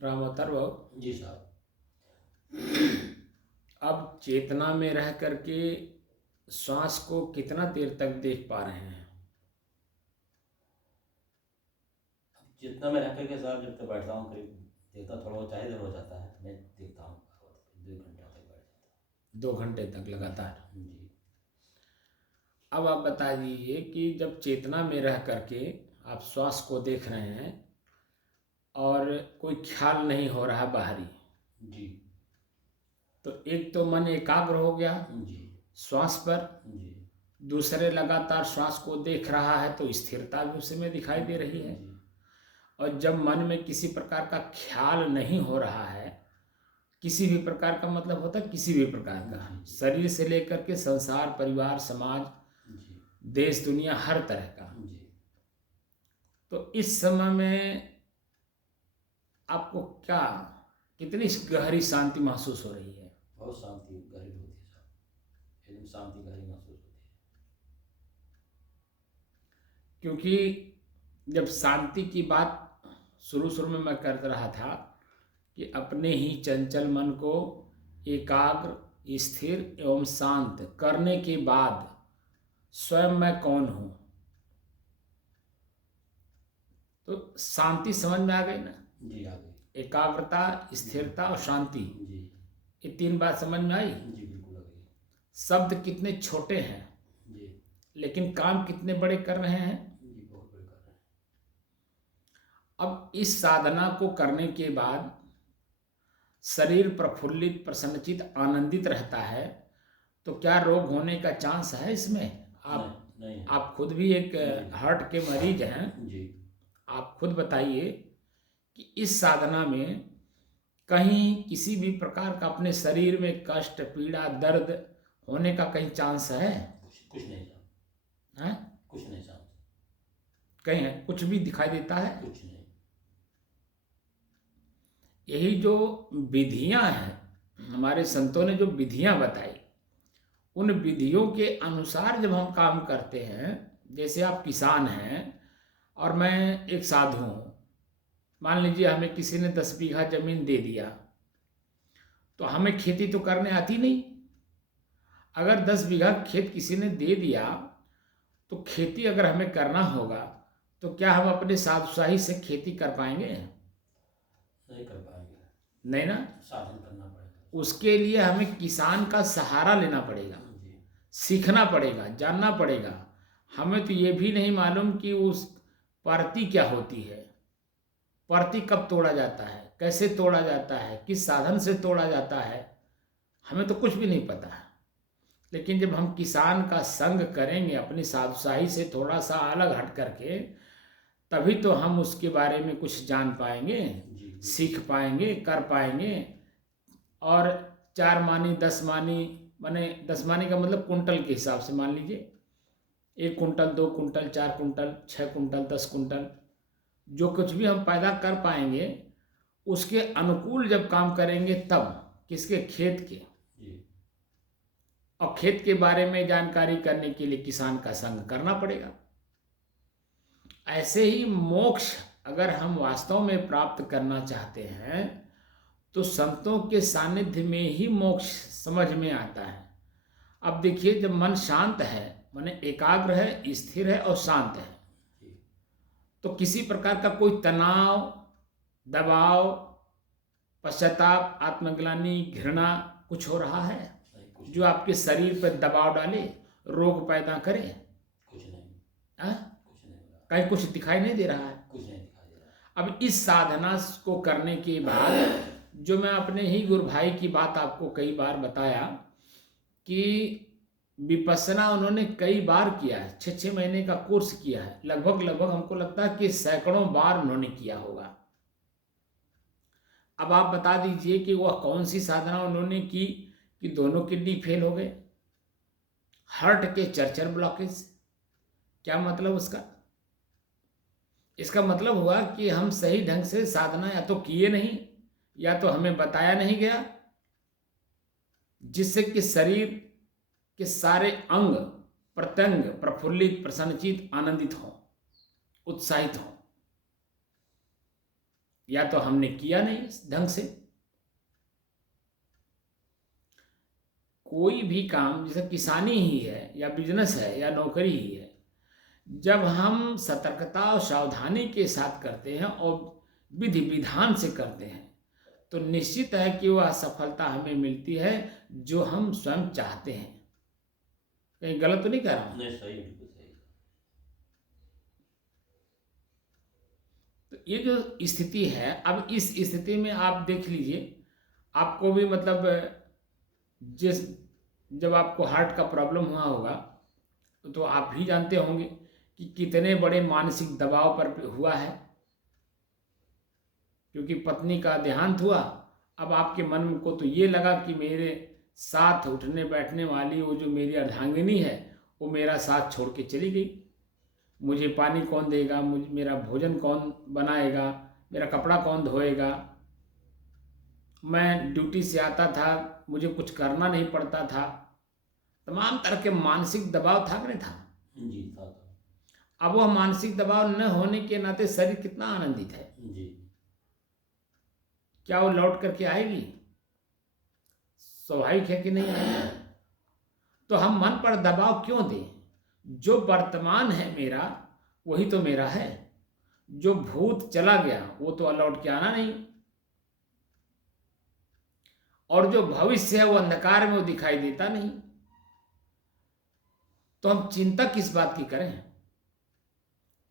राम अवतार बाबू, जी साहब। अब चेतना में रह करके श्वास को कितना देर तक देख पा रहे हैं? जितना मैं रह करके साहब जब तक बैठता हूँ करीब देखता थोड़ा बहुत चाहे देर हो जाता है, मैं देखता हूँ 2 घंटा तक बैठ जाता 2 घंटे तक लगातार। हूँ। जी। अब आप बता दीजिए कि जब चेतना में रह करके आप श्वास को देख रहे हैं और कोई ख्याल नहीं हो रहा बाहरी, जी। तो एक तो मन एकाग्र हो गया जी। श्वास पर, जी। दूसरे लगातार श्वास को देख रहा है तो स्थिरता भी उसमें दिखाई दे रही है। जी। और जब मन में किसी प्रकार का ख्याल नहीं हो रहा है, किसी भी प्रकार का मतलब होता है किसी भी प्रकार का, जी। शरीर से लेकर के संसार, परिवार, समाज, जी। देश, दुनिया, हर तरह का, जी। तो इस समय में आपको क्या, कितनी गहरी शांति महसूस हो रही है? बहुत शांति गहरी होती है साहब, एकदम शांति गहरी महसूस होती है। क्योंकि जब शांति की बात शुरू शुरू में मैं कर रहा था कि अपने ही चंचल मन को एकाग्र, स्थिर एवं शांत करने के बाद स्वयं मैं कौन हूँ, तो शांति समझ में आ गई ना? जी आ गई। एकाग्रता, स्थिरता और शांति, जी। ये 3 बात समझ में आई। जी बिल्कुल आ गई। शब्द कितने छोटे हैं जी। लेकिन काम कितने बड़े कर रहे हैं। जी बहुत बड़े कर रहे हैं। अब इस साधना को करने के बाद शरीर प्रफुल्लित, प्रसन्नचित, आनंदित रहता है, तो क्या रोग होने का चांस है इसमें? नहीं है। आप खुद भी एक हार्ट के मरीज हैं, जी। आप खुद बताइए कि इस साधना में कहीं किसी भी प्रकार का अपने शरीर में कष्ट, पीड़ा, दर्द होने का कहीं चांस है? कुछ नहीं साहब। हैं? कुछ नहीं साहब। कहीं कुछ भी दिखाई देता है? कुछ नहीं। यही जो विधियां हैं, हमारे संतों ने जो विधियां बताई, उन विधियों के अनुसार जब हम काम करते हैं, जैसे आप किसान हैं और मैं एक साधु हूँ, मान लीजिए हमें किसी ने 10 बीघा जमीन दे दिया, तो हमें खेती तो करने आती नहीं। अगर 10 बीघा खेत किसी ने दे दिया तो खेती अगर हमें करना होगा तो क्या हम अपने साधुशाही से खेती कर पाएंगे? नहीं कर पाएंगे। नहीं ना। साधन करना पड़ेगा। उसके लिए हमें किसान का सहारा लेना पड़ेगा, जी। सीखना पड़ेगा, जानना पड़ेगा। हमें तो ये भी नहीं मालूम कि उस परती क्या होती है, परती कब तोड़ा जाता है, कैसे तोड़ा जाता है, किस साधन से तोड़ा जाता है, हमें तो कुछ भी नहीं पता है। लेकिन जब हम किसान का संग करेंगे अपनी साधुशाही से थोड़ा सा अलग हट करके, तभी तो हम उसके बारे में कुछ जान पाएंगे, सीख पाएंगे, कर पाएंगे। और 4 मानी 10 मानी, माने 10 मानी का मतलब कुंटल के हिसाब से मान लीजिए, 1 quintal, 2 quintal, 4 quintal, 6 quintal, 10 quintal, जो कुछ भी हम पैदा कर पाएंगे उसके अनुकूल जब काम करेंगे तब, किसके? खेत के। जी। और खेत के बारे में जानकारी करने के लिए किसान का संग करना पड़ेगा। ऐसे ही मोक्ष अगर हम वास्तव में प्राप्त करना चाहते हैं तो संतों के सानिध्य में ही मोक्ष समझ में आता है। अब देखिए, जब मन शांत है, माने एकाग्र है, स्थिर है और शांत है, तो किसी प्रकार का कोई तनाव, दबाव, पश्चाताप, आत्मग्लानि, घृणा कुछ हो रहा है जो आपके शरीर पर दबाव डाले, रोग पैदा करे? कुछ नहीं। कुछ नहीं। कहीं कुछ दिखाई नहीं दे रहा है। कुछ नहीं दिखाई दे रहा। अब इस साधना को करने के बाद, जो मैं अपने ही गुरु भाई की बात आपको कई बार बताया कि विपश्यना उन्होंने कई बार किया है, 6-6 महीने का कोर्स किया है, लगभग हमको लगता है कि सैकड़ों बार उन्होंने किया होगा। अब आप बता दीजिए कि वह कौन सी साधना उन्होंने की कि दोनों किडनी फेल हो गए, हार्ट के चरचर ब्लॉकेज। क्या मतलब उसका? इसका मतलब हुआ कि हम सही ढंग से साधना या तो किए नहीं, या तो हमें बताया नहीं गया, जिससे कि शरीर के सारे अंग प्रत्यंग प्रफुल्लित, प्रसन्नचित, आनंदित हों, उत्साहित हों। या तो हमने किया नहीं ढंग से। कोई भी काम जैसे किसानी ही है या बिजनेस है या नौकरी ही है, जब हम सतर्कता और सावधानी के साथ करते हैं और विधि विधान से करते हैं तो निश्चित है कि वह सफलता हमें मिलती है जो हम स्वयं चाहते हैं। कहीं गलत तो नहीं कह रहा हूं? नहीं, सही, बिल्कुल सही। तो ये जो स्थिति है, अब इस स्थिति में आप देख लीजिए, आपको भी मतलब जिस जब आपको हार्ट का प्रॉब्लम हुआ होगा तो आप भी जानते होंगे कि कितने बड़े मानसिक दबाव पर हुआ है, क्योंकि पत्नी का देहांत हुआ। अब आपके मन को तो ये लगा कि मेरे साथ उठने बैठने वाली वो जो मेरी अर्धांगिनी है वो मेरा साथ छोड़ के चली गई, मुझे पानी कौन देगा, मेरा भोजन कौन बनाएगा, मेरा कपड़ा कौन धोएगा, मैं ड्यूटी से आता था, मुझे कुछ करना नहीं पड़ता था। तमाम तरह के मानसिक दबाव था कि नहीं था? जी, था। अब वह मानसिक दबाव न होने के नाते शरीर कितना आनंदित है। जी। क्या वो लौट करके आएगी? स्वाभाविक है कि नहीं आएगी। तो हम मन पर दबाव क्यों दें? जो वर्तमान है मेरा वही तो मेरा है, जो भूत चला गया वो तो लौट के आना नहीं, और जो भविष्य है वो अंधकार में वो दिखाई देता नहीं। तो हम चिंता किस बात की करें?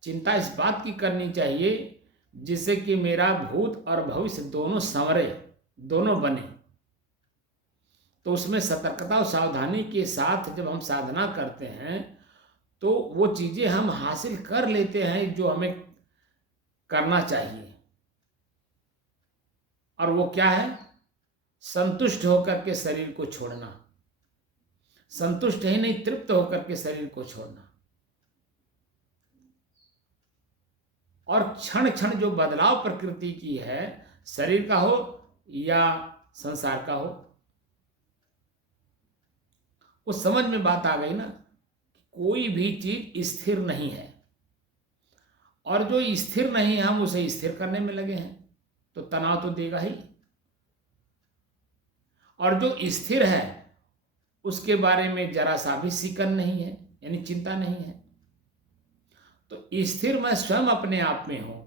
चिंता इस बात की करनी चाहिए जिससे कि मेरा भूत और भविष्य दोनों संवरे, दोनों बने। तो उसमें सतर्कता और सावधानी के साथ जब हम साधना करते हैं तो वो चीजें हम हासिल कर लेते हैं जो हमें करना चाहिए। और वो क्या है? संतुष्ट होकर के शरीर को छोड़ना, संतुष्ट ही नहीं तृप्त होकर के शरीर को छोड़ना, और क्षण क्षण जो बदलाव प्रकृति की है, शरीर का हो या संसार का हो, उस समझ में बात आ गई ना कि कोई भी चीज स्थिर नहीं है, और जो स्थिर नहीं है हम उसे स्थिर करने में लगे हैं तो तनाव तो देगा ही, और जो स्थिर है उसके बारे में जरा सा भी सिकन नहीं है, यानी चिंता नहीं है। तो स्थिर मैं स्वयं अपने आप में हूं,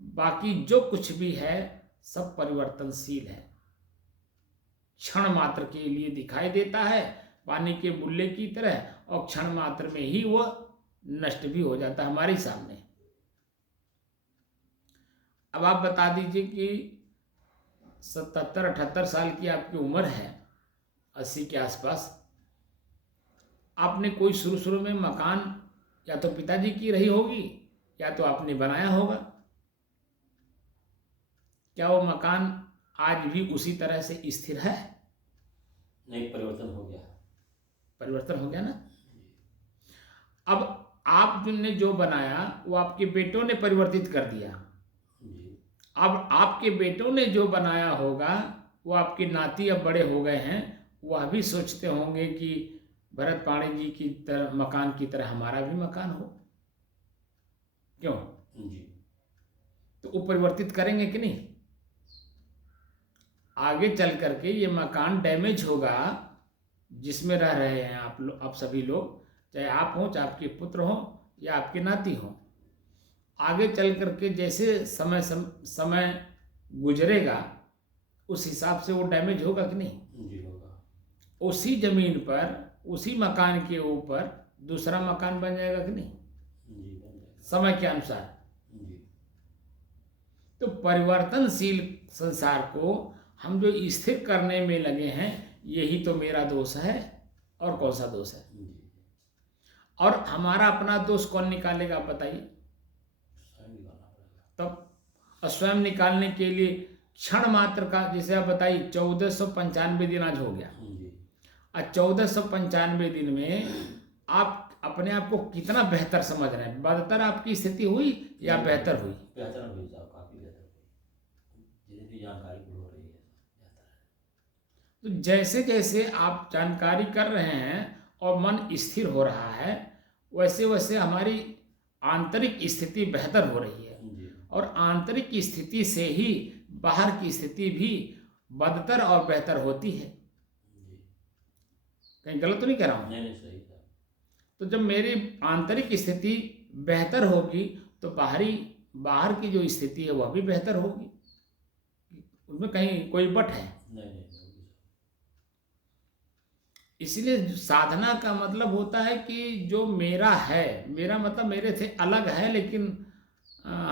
बाकी जो कुछ भी है सब परिवर्तनशील है, क्षण मात्र के लिए दिखाई देता है पानी के बुल्ले की तरह, और क्षण मात्र में ही वो नष्ट भी हो जाता है हमारे सामने। अब आप बता दीजिए कि 77-78 साल की आपकी उम्र है, 80 के आसपास, आपने कोई शुरू शुरू में मकान या तो पिताजी की रही होगी या तो आपने बनाया होगा। क्या वो मकान आज भी उसी तरह से स्थिर है? नहीं, परिवर्तन हो गया। परिवर्तन हो गया ना। अब आप ने जो बनाया वो आपके बेटों ने परिवर्तित कर दिया। अब आपके बेटों ने जो बनाया होगा वो आपके नाती अब बड़े हो गए हैं, वह भी सोचते होंगे कि भरत पाणी जी की तरह मकान की तरह हमारा भी मकान हो। क्यों? जी। तो वो परिवर्तित करेंगे कि नहीं? आगे चल करके ये मकान डैमेज होगा जिसमें रह रहे हैं आप सभी लोग, चाहे आप हो, चाहे आपके पुत्र हो या आपके नाती हो। आगे चल करके जैसे समय गुजरेगा उस हिसाब से वो डैमेज होगा कि नहीं? जी, होगा। उसी जमीन पर, उसी मकान के ऊपर दूसरा मकान बन जाएगा कि नहीं? जी, बन जाएगा समय के अनुसार। जी। तो परिवर्तनशील संसार को हम जो स्थिर करने में लगे हैं, यही तो मेरा दोष है, और कौन सा दोष है? जी। और हमारा अपना दोष कौन निकालेगा आप बताइए? स्वयं निकालना पड़ेगा। तब स्वयं निकालने के लिए क्षण मात्र का, जैसे आप बताइए 1495 दिन आज हो गया। जी। आज 1495 दिन में आप अपने आप को कितना बेहतर समझ रहे हैं? बदतर आपकी स्थिति हुई या बेहतर हुई? बेहतर हुई साहब, काफ़ी बेहतर हुई। जितनी जानकारी हो रही है बेहतर है। तो जैसे जैसे आप जानकारी कर रहे हैं और मन स्थिर हो रहा है, वैसे वैसे हमारी आंतरिक स्थिति बेहतर हो रही है। जी। और आंतरिक की स्थिति से ही बाहर की स्थिति भी बदतर और बेहतर होती है। जी। कहीं गलत तो नहीं कह रहा हूँ? नहीं नहीं, सही है। तो जब मेरी आंतरिक स्थिति बेहतर होगी तो बाहर की जो स्थिति है वह भी बेहतर होगी। उसमें कहीं कोई बट है? नहीं नहीं होगी सर। इसलिए साधना का मतलब होता है कि जो मेरा है, मेरा मतलब मेरे से अलग है, लेकिन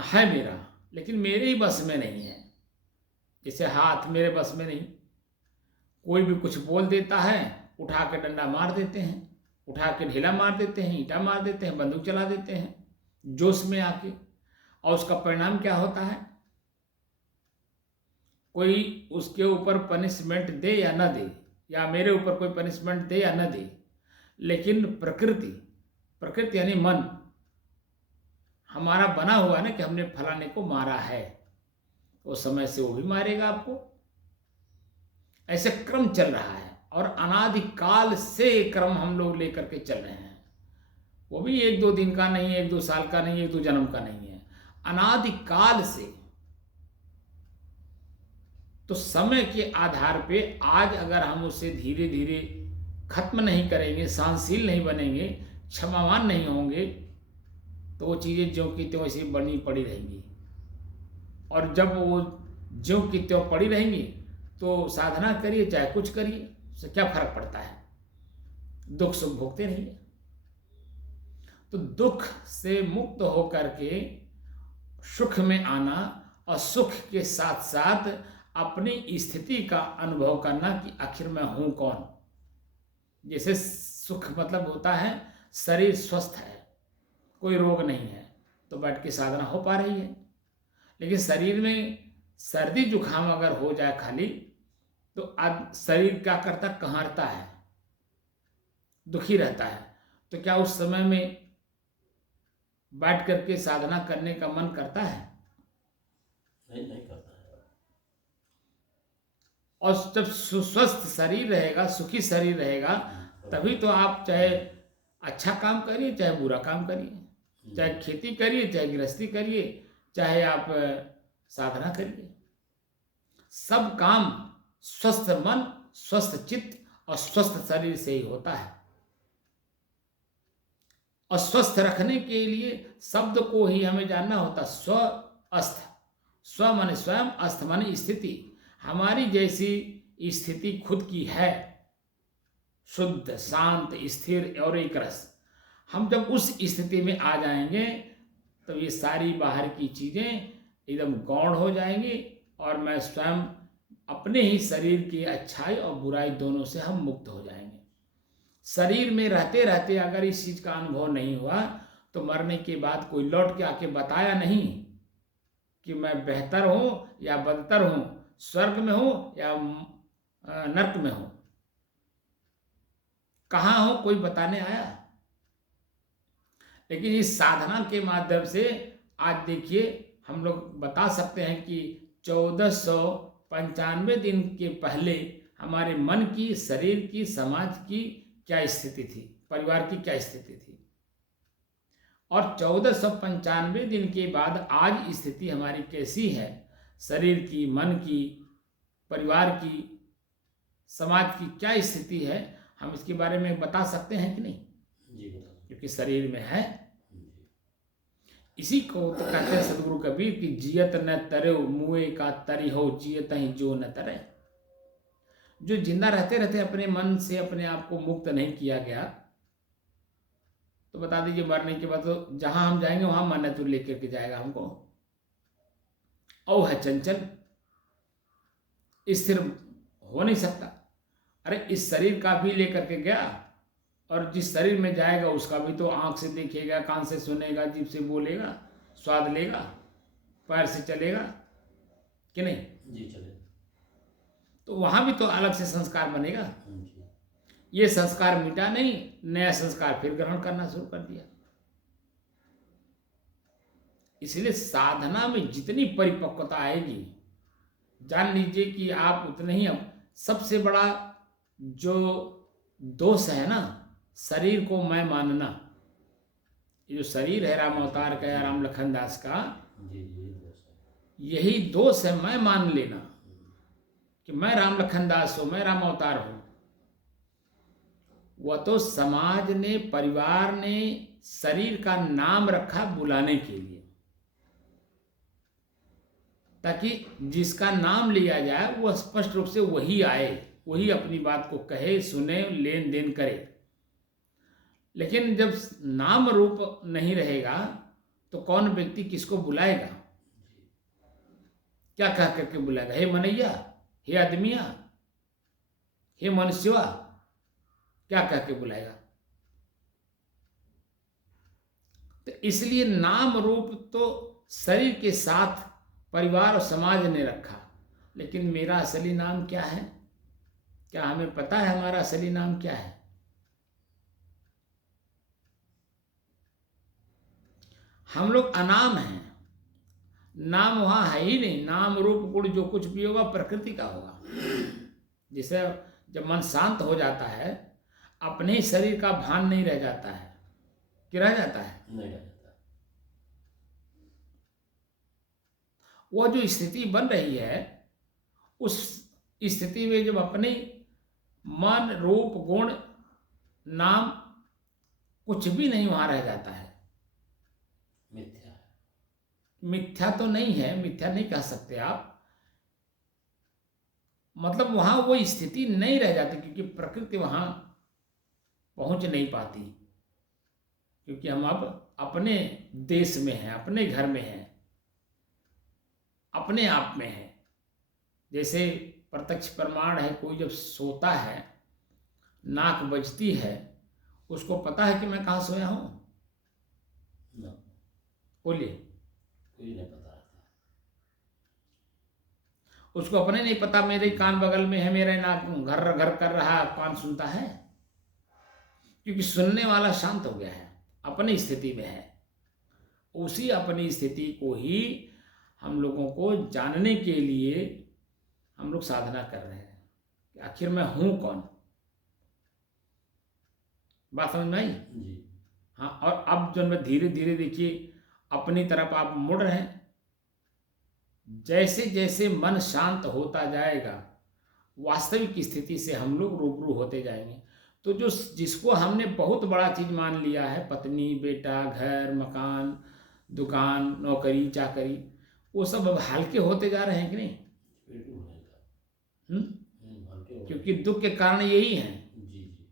है मेरा, लेकिन मेरे ही बस में नहीं है। जैसे हाथ मेरे बस में नहीं, कोई भी कुछ बोल देता है, उठा के डंडा मार देते हैं, उठा के ढीला मार देते हैं, ईंटा मार देते हैं, बंदूक चला देते हैं जोश में आके। और उसका परिणाम क्या होता है? कोई उसके ऊपर पनिशमेंट दे या न दे, या मेरे ऊपर कोई पनिशमेंट दे या न दे, लेकिन प्रकृति यानी मन हमारा बना हुआ ना कि हमने फलाने को मारा है, वो समय से वो भी मारेगा आपको। ऐसे क्रम चल रहा है और अनादिकाल से क्रम हम लोग लेकर के चल रहे हैं। वो भी 1-2 दिन का नहीं है, 1-2 साल का नहीं है, 1-2 जन्म का नहीं है, अनादिकाल से। तो समय के आधार पे आज अगर हम उसे धीरे धीरे खत्म नहीं करेंगे, सहनशील नहीं बनेंगे, क्षमावान नहीं होंगे, तो वो चीज़ें ज्यों की त्यों ऐसी बनी पड़ी रहेंगी। और जब वो ज्यों की त्यों पड़ी रहेंगी तो साधना करिए चाहे कुछ करिए, उससे क्या फर्क पड़ता है? दुख सुख भोगते रहिए। तो दुख से मुक्त होकर के सुख में आना और सुख के साथ साथ अपनी स्थिति का अनुभव करना कि आखिर मैं हूं कौन। जैसे सुख मतलब होता है शरीर स्वस्थ है, कोई रोग नहीं है, तो बैठ के साधना हो पा रही है। लेकिन शरीर में सर्दी जुकाम अगर हो जाए खाली, तो शरीर क्या करता? कहरता है, दुखी रहता है। तो क्या उस समय में बैठ करके साधना करने का मन करता है? नहीं नहीं करता है। और जब सुस्वस्थ शरीर रहेगा, सुखी शरीर रहेगा, तभी तो आप चाहे अच्छा काम करिए चाहे बुरा काम करिए, चाहे खेती करिए चाहे गृहस्थी करिए, चाहे आप साधना करिए, सब काम स्वस्थ मन, स्वस्थ चित्त और स्वस्थ शरीर से ही होता है। और स्वस्थ रखने के लिए शब्द को ही हमें जानना होता। स्व अस्थ, स्व माने स्वयं, अस्थ माने स्थिति। हमारी जैसी स्थिति खुद की है, शुद्ध शांत स्थिर और एक रस। हम जब उस स्थिति में आ जाएंगे तो ये सारी बाहर की चीज़ें एकदम गौण हो जाएंगी और मैं स्वयं अपने ही शरीर की अच्छाई और बुराई दोनों से हम मुक्त हो जाएंगे। शरीर में रहते रहते अगर इस चीज़ का अनुभव नहीं हुआ तो मरने के बाद कोई लौट के आके बताया नहीं कि मैं बेहतर हूँ या बदतर हूँ, स्वर्ग में हूँ या नर्क में हूँ, कहाँ हूँ, कोई बताने आया? लेकिन इस साधना के माध्यम से आज देखिए हम लोग बता सकते हैं कि 1495 दिन के पहले हमारे मन की, शरीर की, समाज की क्या स्थिति थी, परिवार की क्या स्थिति थी, और 1495 दिन के बाद आज स्थिति हमारी कैसी है, शरीर की, मन की, परिवार की, समाज की क्या स्थिति है, हम इसके बारे में बता सकते हैं कि नहीं? जी बता सकते। क्योंकि शरीर में है। जी। इसी को तो कहते हैं सदगुरु कबीर कि जियत न तरे मुए का तरी हो, जियत ही जो न तरे। जो जिंदा रहते रहते अपने मन से अपने आप को मुक्त नहीं किया गया, तो बता दीजिए मरने के बाद तो जहां हम जाएंगे वहां मन तो लेकर के जाएगा हमको। औ है चंचल, स्थिर हो नहीं सकता। अरे इस शरीर का भी लेकर के गया, और जिस शरीर में जाएगा उसका भी तो आंख से देखेगा, कान से सुनेगा, जीभ से बोलेगा, स्वाद लेगा, पैर से चलेगा कि नहीं? जी चले। तो वहां भी तो अलग से संस्कार बनेगा। जी। ये संस्कार मिटा नहीं, नया संस्कार फिर ग्रहण करना शुरू कर दिया। इसलिए साधना में जितनी परिपक्वता आएगी, जान लीजिए कि आप उतने ही। अब सबसे बड़ा जो दोष है ना, शरीर को मैं मानना। ये जो शरीर है राम अवतार का या राम लखन दास का, जी जी दोस्त। यही दोष है, मैं मान लेना कि मैं राम लखन दास हूं, मैं राम अवतार हूं। वह तो समाज ने, परिवार ने शरीर का नाम रखा बुलाने के लिए, ताकि जिसका नाम लिया जाए वो स्पष्ट रूप से वही आए, वही अपनी बात को कहे, सुने, लेन देन करे। लेकिन जब नाम रूप नहीं रहेगा तो कौन व्यक्ति किसको बुलाएगा? क्या कह करके बुलाएगा? हे मनैया, हे आदमिया, हे मनुष्यवा, क्या कह के बुलाएगा? तो इसलिए नाम रूप तो शरीर के साथ परिवार और समाज ने रखा, लेकिन मेरा असली नाम क्या है? क्या हमें पता है हमारा असली नाम क्या है? हम लोग अनाम हैं, नाम वहां है ही नहीं। नाम रूप गुण जो कुछ भी होगा प्रकृति का होगा। जिसे जब मन शांत हो जाता है, अपने ही शरीर का भान नहीं रह जाता है कि रह जाता है? नहीं रह जाता। वो जो स्थिति बन रही है, उस स्थिति में जब अपने मन रूप गुण नाम कुछ भी नहीं वहां रह जाता है। मिथ्या है। मिथ्या तो नहीं है, मिथ्या नहीं कह सकते आप, मतलब वहां वो स्थिति नहीं रह जाती, क्योंकि प्रकृति वहां पहुंच नहीं पाती, क्योंकि हम अब अपने देश में हैं, अपने घर में हैं, अपने आप में हैं। जैसे प्रत्यक्ष प्रमाण है, कोई जब सोता है, नाक बजती है, उसको पता है कि मैं कहाँ सोया हूं? ना, बोलिए। कोई नहीं पता रहता। उसको अपने नहीं पता मेरे कान बगल में है, मेरा नाक घर घर कर रहा, कान सुनता है, क्योंकि सुनने वाला शांत हो गया है, अपनी स्थिति में है। उसी अपनी स्थिति को ही हम लोगों को जानने के लिए हम लोग साधना कर रहे हैं कि आखिर मैं हूं कौन। बात समझ में आई? जी। हाँ, और अब जो मैं धीरे धीरे देखिए अपनी तरफ आप मुड़ रहे हैं। जैसे जैसे मन शांत होता जाएगा, वास्तविक स्थिति से हम लोग रूबरू होते जाएंगे। तो जो जिसको हमने बहुत बड़ा चीज मान लिया है, पत्नी, बेटा, घर, मकान, दुकान, नौकरी, चाकरी, वो सब अब हल्के होते जा रहे हैं कि नहीं? बिल्कुल होगा। हल्के हो। क्योंकि दुख के कारण यही है। जी जी।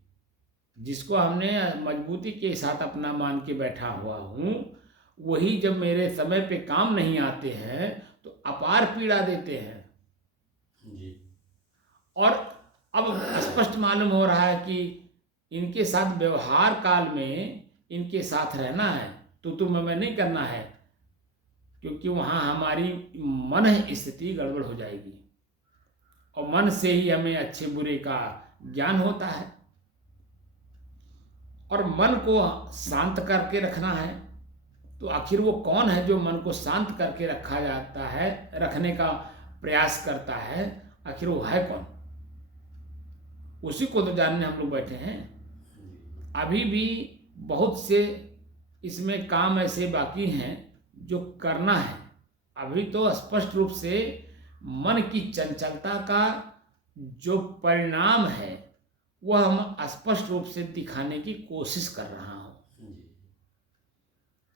जिसको हमने मजबूती के साथ अपना मान के बैठा हुआ हूँ, वही जब मेरे समय पे काम नहीं आते हैं तो अपार पीड़ा देते हैं। जी। और अब स्पष्ट मालूम हो रहा है कि इनके साथ व्यवहार काल में इनके साथ रहना है, तो मैं नहीं करना है, क्योंकि वहाँ हमारी मन स्थिति गड़बड़ हो जाएगी, और मन से ही हमें अच्छे बुरे का ज्ञान होता है। और मन को शांत करके रखना है, तो आखिर वो कौन है जो मन को शांत करके रखा जाता है, रखने का प्रयास करता है? आखिर वो है कौन? उसी को तो जानने हम लोग बैठे हैं। अभी भी बहुत से इसमें काम ऐसे बाकी हैं जो करना है। अभी तो स्पष्ट रूप से मन की चंचलता का जो परिणाम है वह हम स्पष्ट रूप से दिखाने की कोशिश कर रहा हूं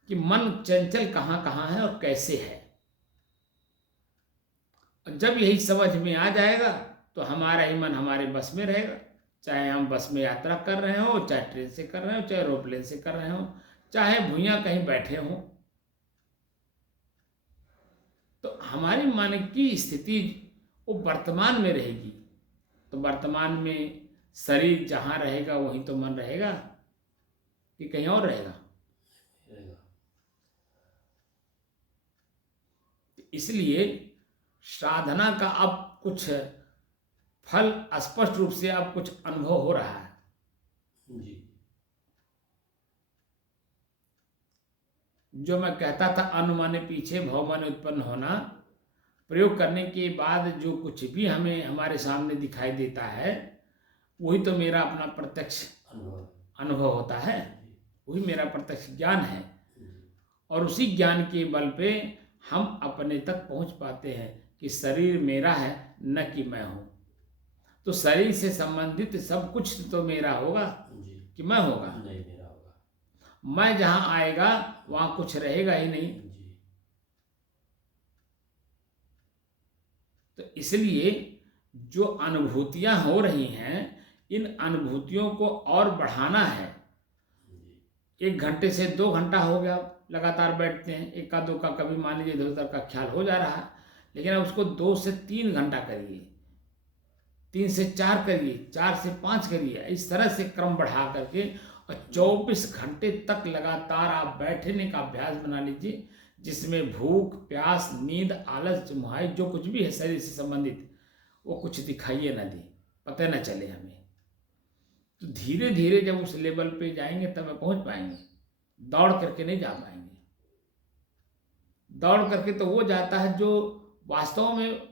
कि मन चंचल कहाँ कहाँ है और कैसे है। और जब यही समझ में आ जाएगा तो हमारा ही मन हमारे बस में रहेगा। चाहे हम बस में यात्रा कर रहे हो, चाहे ट्रेन से कर रहे हो, चाहे एरोप्लेन से कर रहे हो, चाहे भुइयां कहीं बैठे हो, तो हमारी मन की स्थिति वो वर्तमान में रहेगी। तो वर्तमान में शरीर जहाँ रहेगा वहीं तो मन रहेगा कि कहीं और रहेगा? इसलिए साधना का अब कुछ फल स्पष्ट रूप से अब कुछ अनुभव हो रहा है। जी। जो मैं कहता था अनुमाने पीछे भव मन उत्पन्न होना, प्रयोग करने के बाद जो कुछ भी हमें हमारे सामने दिखाई देता है वही तो मेरा अपना प्रत्यक्ष अनुभव होता है, वही मेरा प्रत्यक्ष ज्ञान है। और उसी ज्ञान के बल पे हम अपने तक पहुंच पाते हैं कि शरीर मेरा है, न कि मैं हूं। तो शरीर से संबंधित सब कुछ तो मेरा होगा जी। कि मैं होगा। नहीं, मेरा होगा। मैं जहां आएगा वहां कुछ रहेगा ही नहीं। जी। तो इसलिए जो अनुभूतियां हो रही हैं, इन अनुभूतियों को और बढ़ाना है। जी। 1 घंटे से 2 घंटा हो गया लगातार बैठते हैं, एका दो का कभी मान लीजिए इधर उधर का ख्याल हो जा रहा है, लेकिन अब उसको 2 से 3 घंटा करिए, 3 से 4 करिए, 4 से 5 करिए, इस तरह से क्रम बढ़ा करके और 24 घंटे तक लगातार आप बैठने का अभ्यास बना लीजिए, जिसमें भूख, प्यास, नींद, आलस, मुहाई जो कुछ भी है शरीर से संबंधित, वो कुछ दिखाइए ना दे, पता न चले हमें। तो धीरे धीरे जब उस लेवल पे जाएंगे तब हम पहुंच पाएंगे, दौड़ करके नहीं जा पाएंगे। दौड़ करके तो वो जाता है जो वास्तव में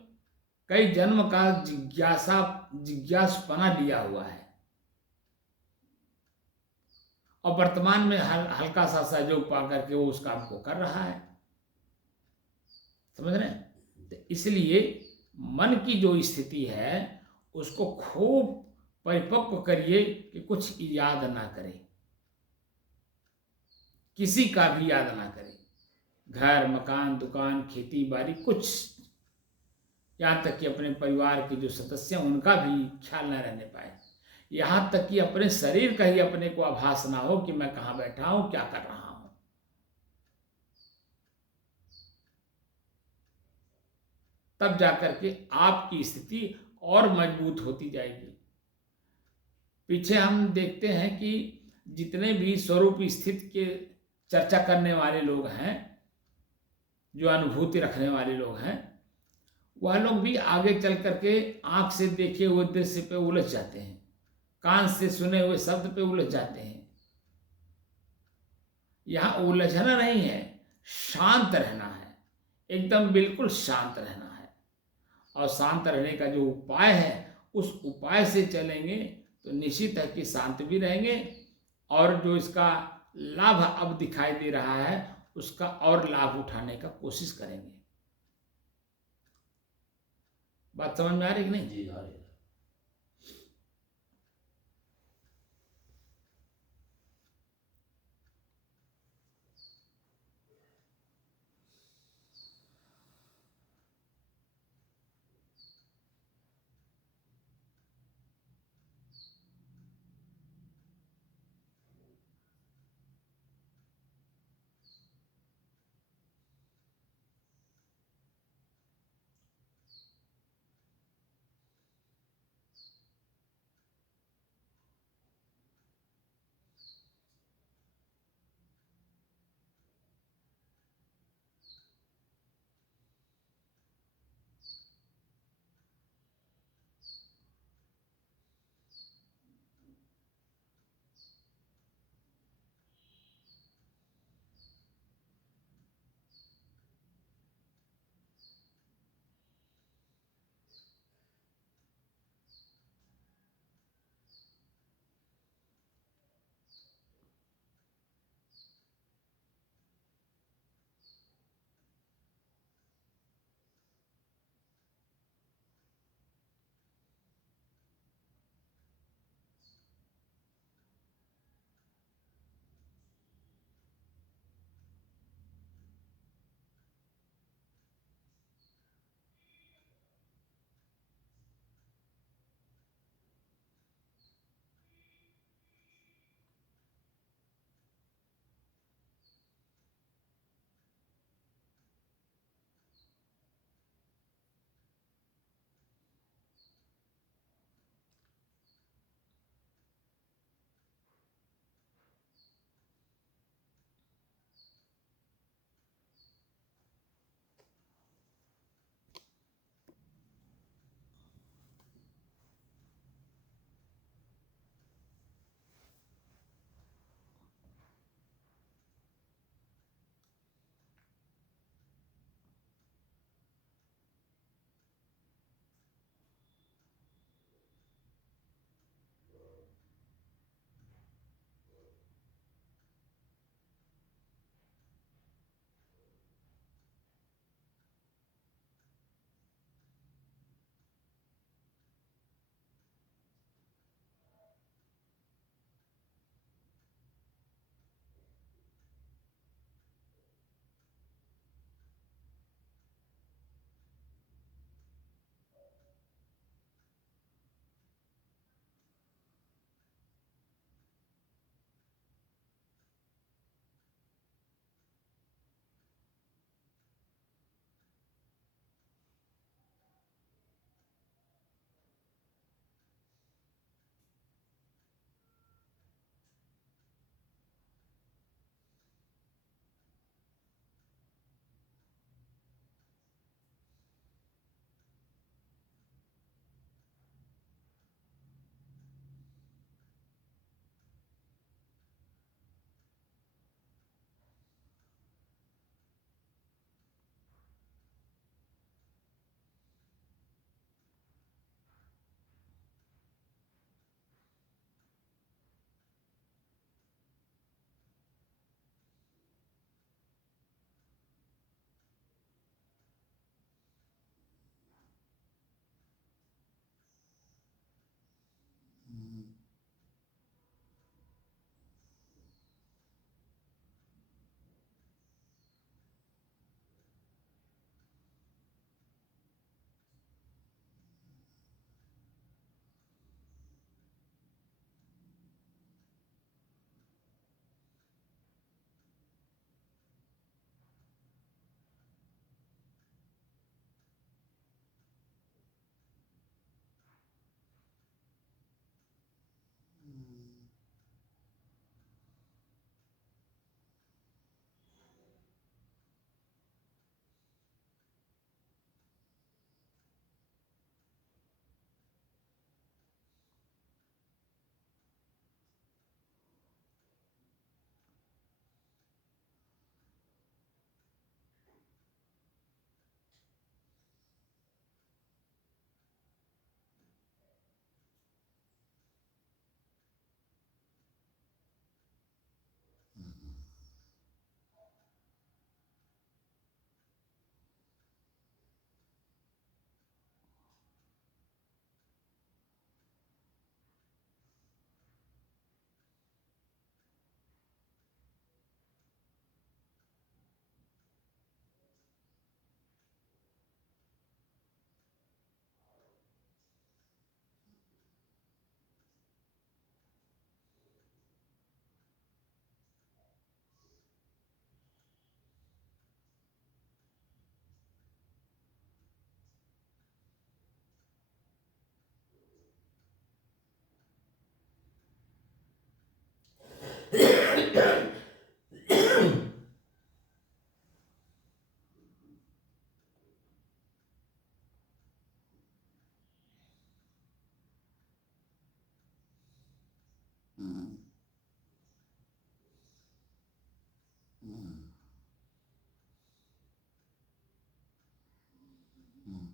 कई जन्म का जिज्ञासपना लिया हुआ है और वर्तमान में हल्का सा सहयोग पा करके वो उस काम को कर रहा है। समझ रहे हैं? तो इसलिए मन की जो स्थिति है उसको खूब परिपक्व करिए कि कुछ याद ना करे, किसी का भी याद ना करे, घर, मकान, दुकान, खेती बाड़ी, कुछ, यहाँ तक कि अपने परिवार के जो सदस्य हैं उनका भी ख्याल न रहने पाए। यहाँ तक कि अपने शरीर का ही अपने को आभास ना हो कि मैं कहाँ बैठा हूँ, क्या कर रहा हूँ। तब जाकर के आपकी स्थिति और मजबूत होती जाएगी। पीछे हम देखते हैं कि जितने भी स्वरूप स्थिति के चर्चा करने वाले लोग हैं, जो अनुभूति रखने वाले लोग हैं, वह लोग भी आगे चल करके आंख से देखे हुए दृश्य पे उलझ जाते हैं, कान से सुने हुए शब्द पे उलझ जाते हैं। यहाँ उलझना नहीं है, शांत रहना है, एकदम बिल्कुल शांत रहना है। और शांत रहने का जो उपाय है उस उपाय से चलेंगे तो निश्चित है कि शांत भी रहेंगे और जो इसका लाभ अब दिखाई दे रहा है उसका और लाभ उठाने का कोशिश करेंगे। बात समझ में आ रही कि नहीं? जी, आ रही है। हम्म, हम्म, हम्म,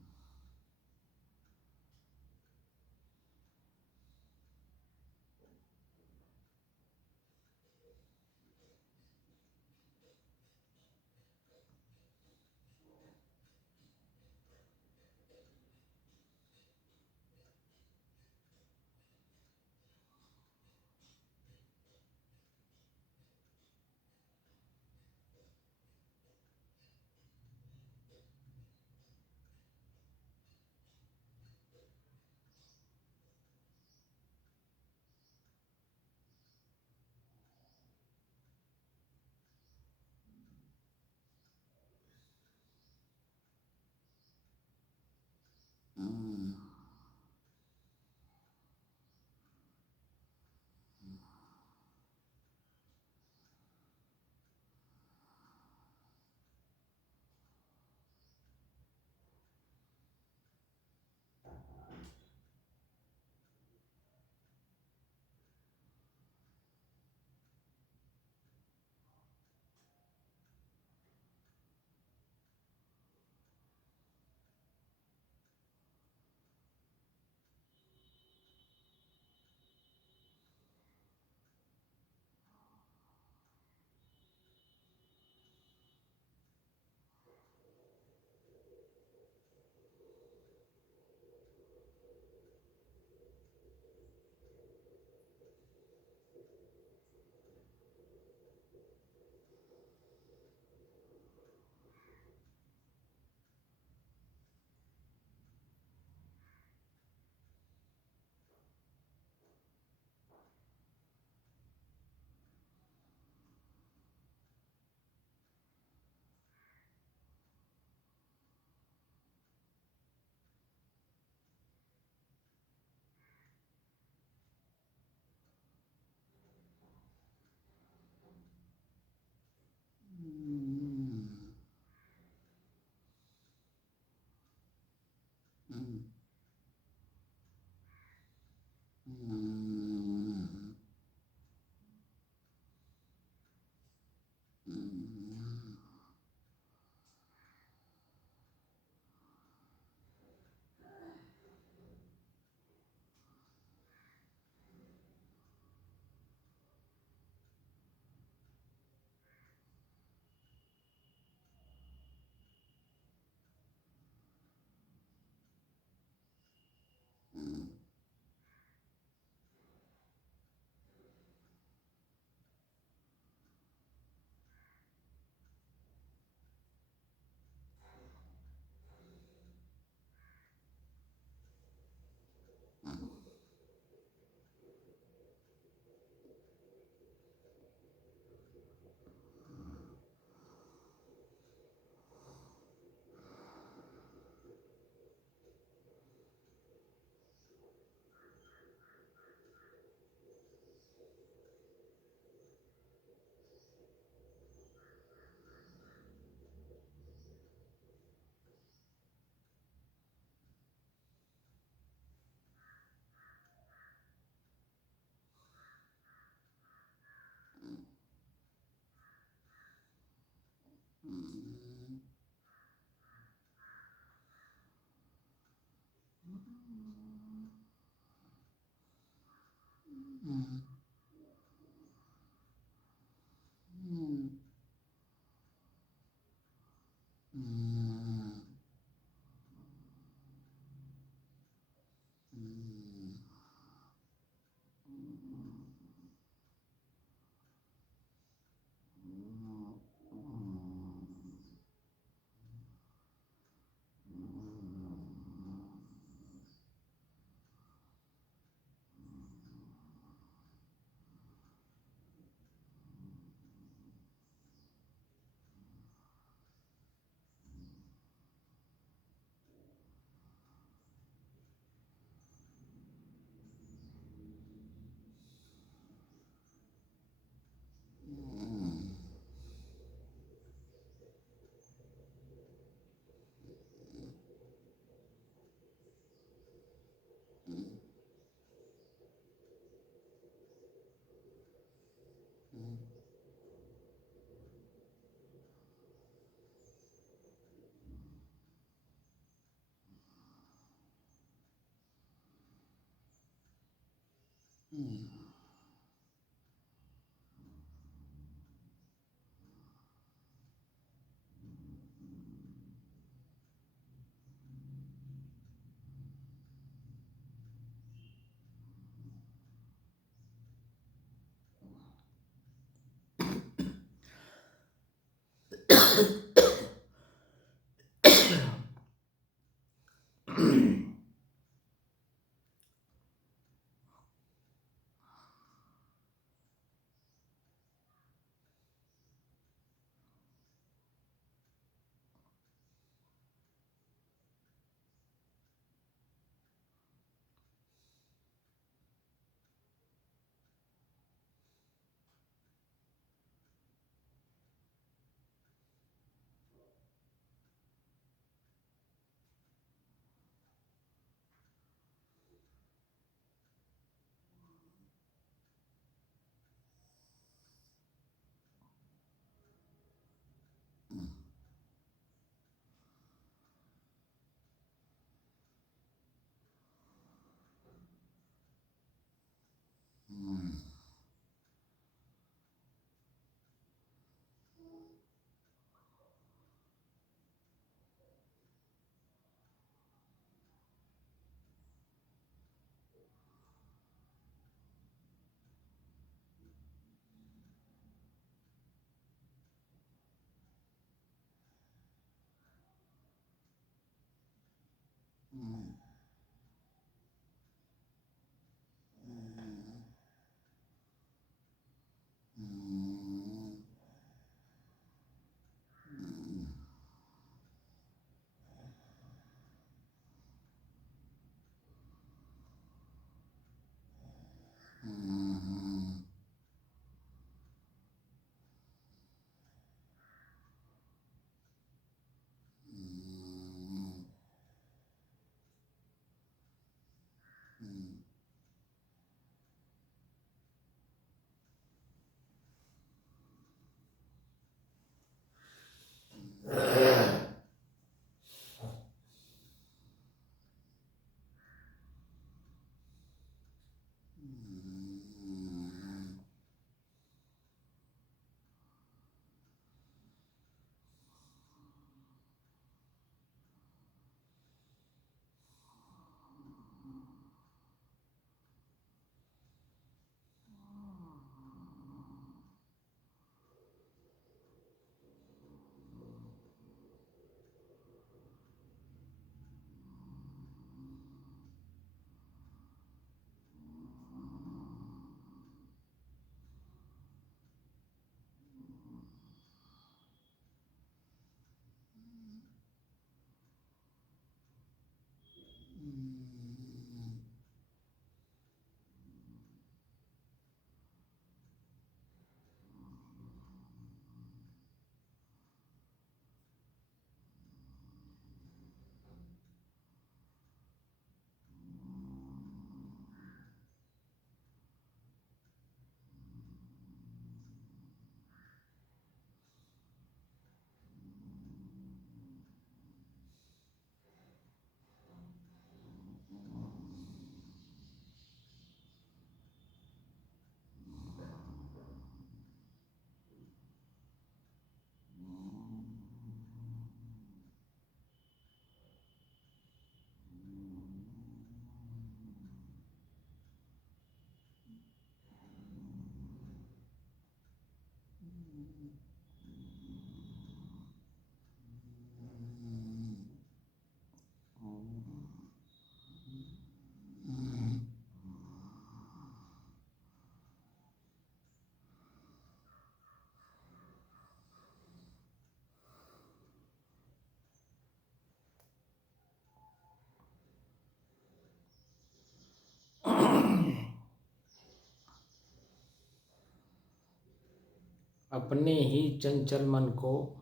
अपने ही चंचल मन को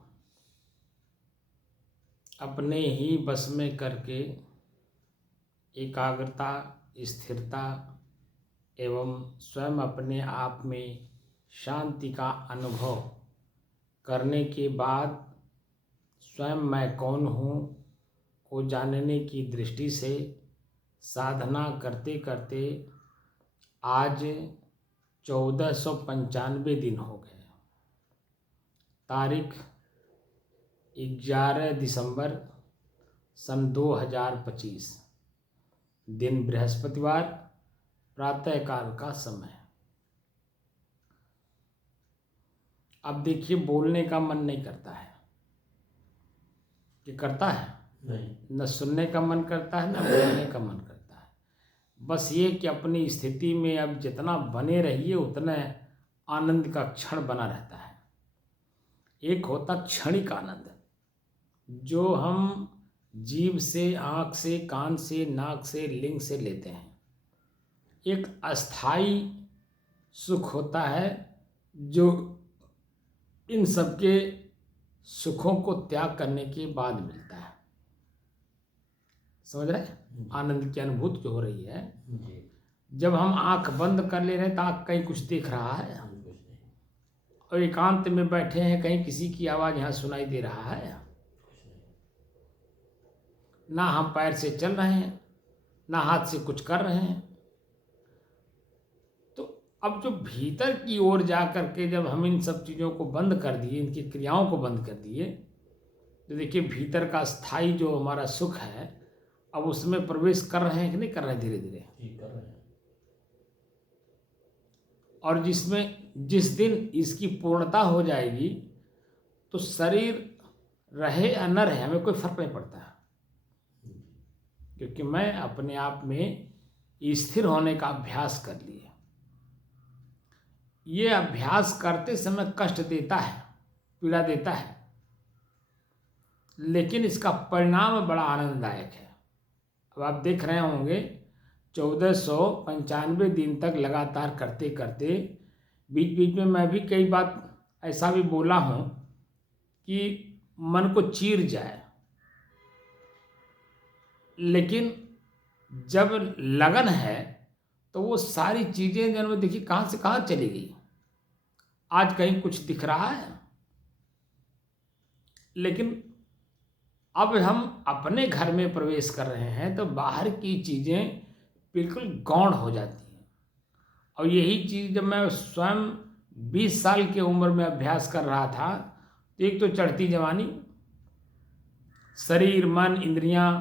अपने ही बस में करके एकाग्रता, स्थिरता एवं स्वयं अपने आप में शांति का अनुभव करने के बाद स्वयं मैं कौन हूँ को जानने की दृष्टि से साधना करते करते आज 1495 दिन हो गए। तारीख 11 दिसंबर सन 2025, दिन बृहस्पतिवार, प्रातःकाल का समय। अब देखिए, बोलने का मन नहीं करता है कि करता है, नहीं, न सुनने का मन करता है, न बोलने का मन करता है। बस ये कि अपनी स्थिति में अब जितना बने रहिए उतना आनंद का क्षण बना रहता है। एक होता क्षणिक आनंद, जो हम जीभ से, आँख से, कान से, नाक से, लिंग से लेते हैं। एक अस्थाई सुख होता है जो इन सबके सुखों को त्याग करने के बाद मिलता है। समझ रहे हैं? आनंद की अनुभूति जो हो रही है, जी, जब हम आंख बंद कर ले रहे हैं तो आंख कहीं कुछ दिख रहा है, कुछ नहीं, और एकांत में बैठे हैं, कहीं किसी की आवाज़ यहाँ सुनाई दे रहा है, कुछ नहीं। ना हम पैर से चल रहे हैं, ना हाथ से कुछ कर रहे हैं। तो अब जो भीतर की ओर जा करके जब हम इन सब चीज़ों को बंद कर दिए, इनकी क्रियाओं को बंद कर दिए, तो देखिए भीतर का स्थायी जो हमारा सुख है, अब उसमें प्रवेश कर रहे हैं कि नहीं कर रहे हैं? धीरे धीरे। जी, कर रहे हैं। और जिस दिन इसकी पूर्णता हो जाएगी तो शरीर रहे या न रहे हमें कोई फर्क नहीं पड़ता, क्योंकि मैं अपने आप में स्थिर होने का अभ्यास कर लिए। ये अभ्यास करते समय कष्ट देता है, पीड़ा देता है, लेकिन इसका परिणाम बड़ा आनंददायक है। अब आप देख रहे होंगे 1495 दिन तक लगातार करते करते, बीच बीच में मैं भी कई बात ऐसा भी बोला हूँ कि मन को चीर जाए, लेकिन जब लगन है तो वो सारी चीज़ें जन्म देखिए कहाँ से कहाँ चली गई। आज कहीं कुछ दिख रहा है, लेकिन अब हम अपने घर में प्रवेश कर रहे हैं तो बाहर की चीज़ें बिल्कुल गौण हो जाती हैं। और यही चीज़ जब मैं स्वयं 20 साल की उम्र में अभ्यास कर रहा था, तो एक तो चढ़ती जवानी, शरीर, मन, इंद्रियां,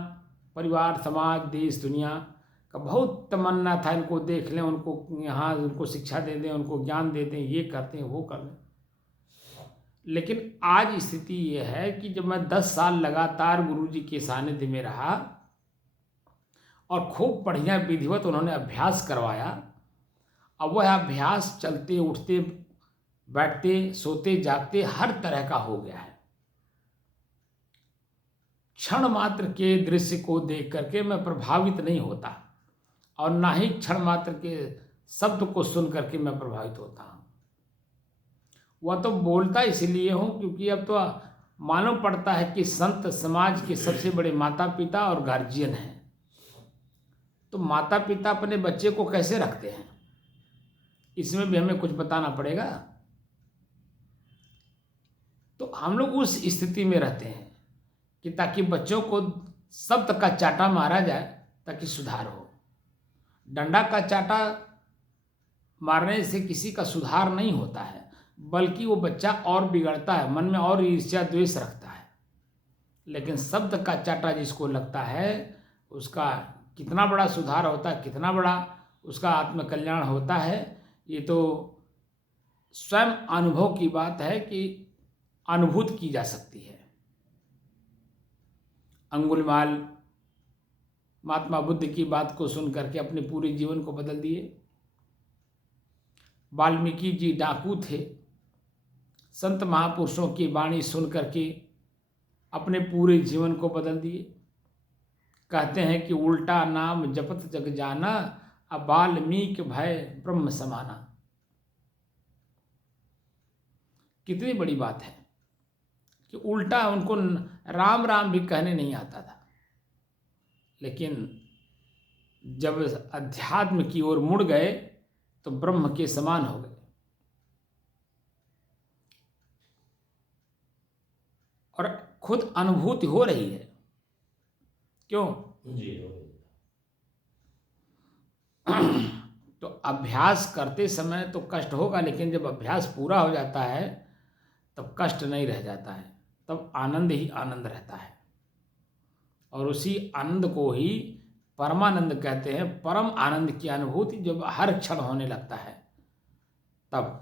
परिवार, समाज, देश, दुनिया का बहुत तमन्ना था, इनको देख लें, उनको यहाँ उनको शिक्षा दे दें, उनको ज्ञान दे दें, ये करते हैं वो कर लें। लेकिन आज स्थिति ये है कि जब मैं 10 साल लगातार गुरुजी के सानिध्य में रहा और खूब बढ़िया विधिवत उन्होंने अभ्यास करवाया, अब वह अभ्यास चलते उठते बैठते सोते जागते हर तरह का हो गया है। क्षण मात्र के दृश्य को देख करके मैं प्रभावित नहीं होता, और ना ही क्षण मात्र के शब्द को सुन करके मैं प्रभावित होता हूँ। वह तो बोलता इसलिए हूँ क्योंकि अब तो मालूम पड़ता है कि संत समाज के सबसे बड़े माता पिता और गार्जियन हैं। तो माता पिता अपने बच्चे को कैसे रखते हैं, इसमें भी हमें कुछ बताना पड़ेगा। तो हम लोग उस स्थिति में रहते हैं कि ताकि बच्चों को शब्द का चाटा मारा जाए ताकि सुधार हो। डंडा का चाटा मारने से किसी का सुधार नहीं होता है, बल्कि वो बच्चा और बिगड़ता है, मन में और ईर्ष्या द्वेष रखता है। लेकिन शब्द का चाटा जिसको लगता है, उसका कितना बड़ा सुधार होता है, कितना बड़ा उसका आत्मकल्याण होता है, ये तो स्वयं अनुभव की बात है कि अनुभूत की जा सकती है। अंगुलीमाल महात्मा बुद्ध की बात को सुन करके अपने पूरे जीवन को बदल दिए। वाल्मीकि जी डाकू थे, संत महापुरुषों की वाणी सुन करके अपने पूरे जीवन को बदल दिए। कहते हैं कि उल्टा नाम जपत जग जाना, अब वाल्मीकि भय ब्रह्म समाना। कितनी बड़ी बात है कि उल्टा उनको राम राम भी कहने नहीं आता था, लेकिन जब अध्यात्म की ओर मुड़ गए तो ब्रह्म के समान हो गए। और खुद अनुभूति हो रही है। क्यों? जी, तो अभ्यास करते समय तो कष्ट होगा, लेकिन जब अभ्यास पूरा हो जाता है तब कष्ट नहीं रह जाता है, तब आनंद ही आनंद रहता है। और उसी आनंद को ही परमानंद कहते हैं। परम आनंद की अनुभूति जब हर क्षण होने लगता है तब।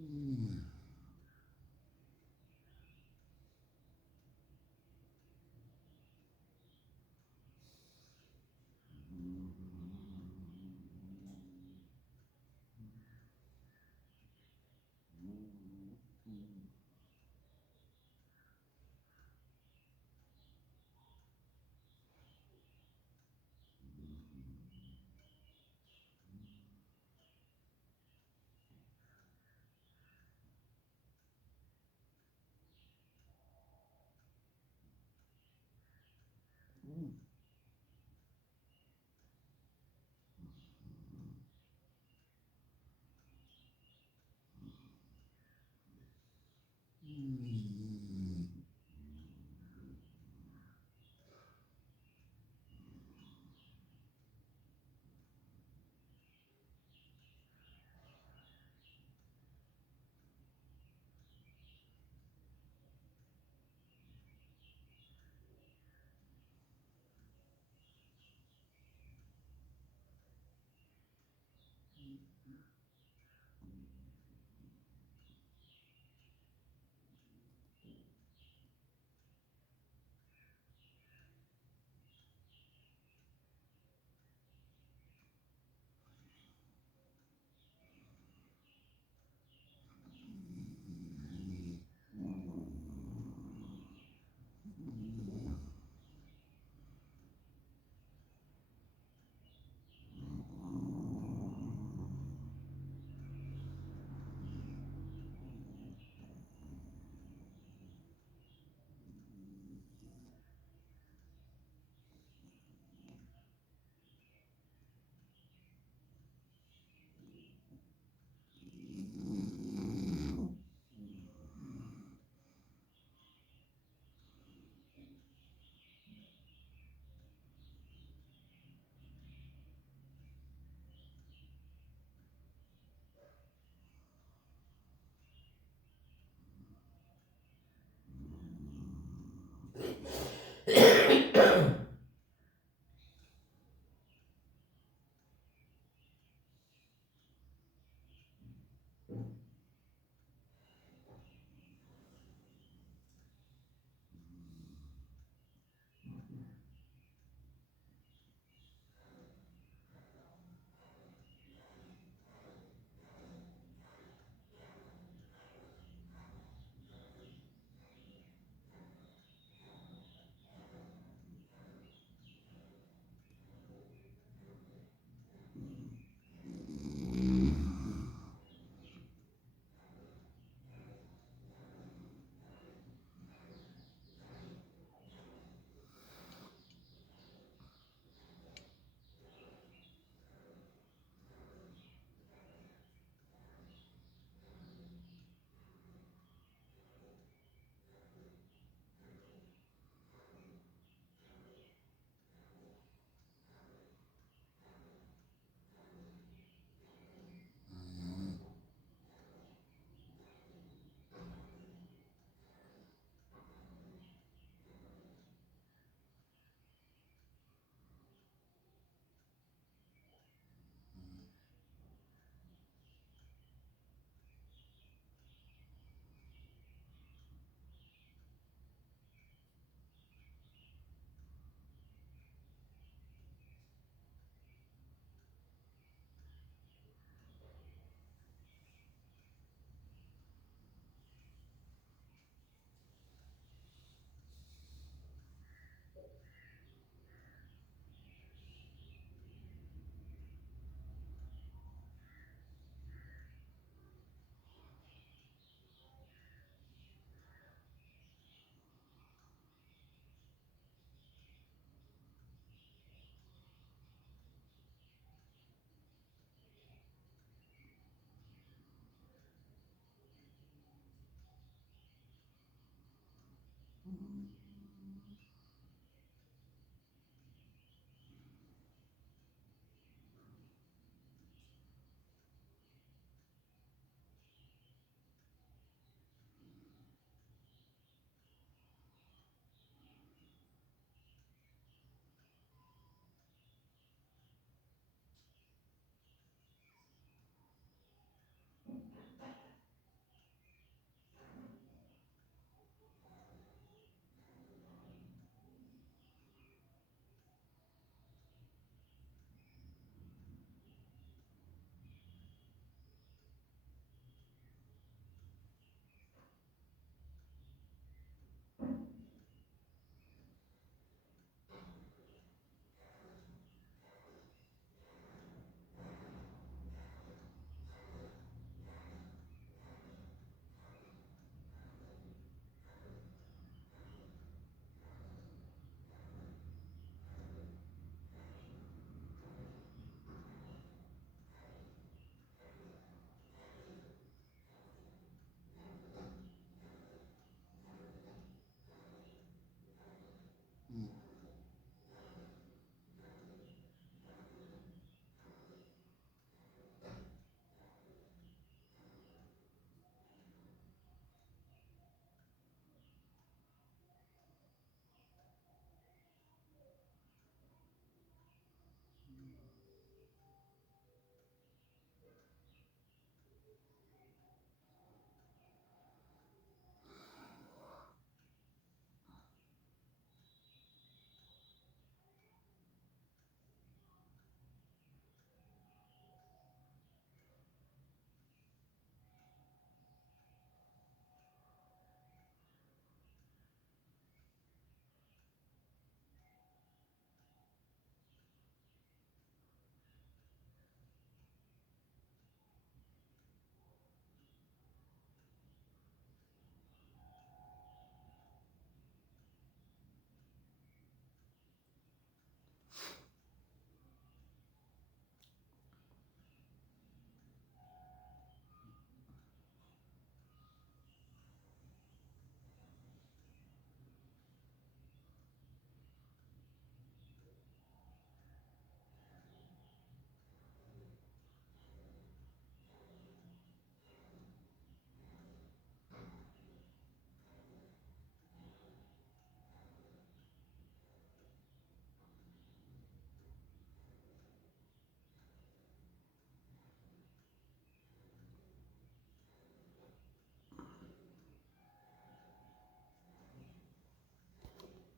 Mm-hmm.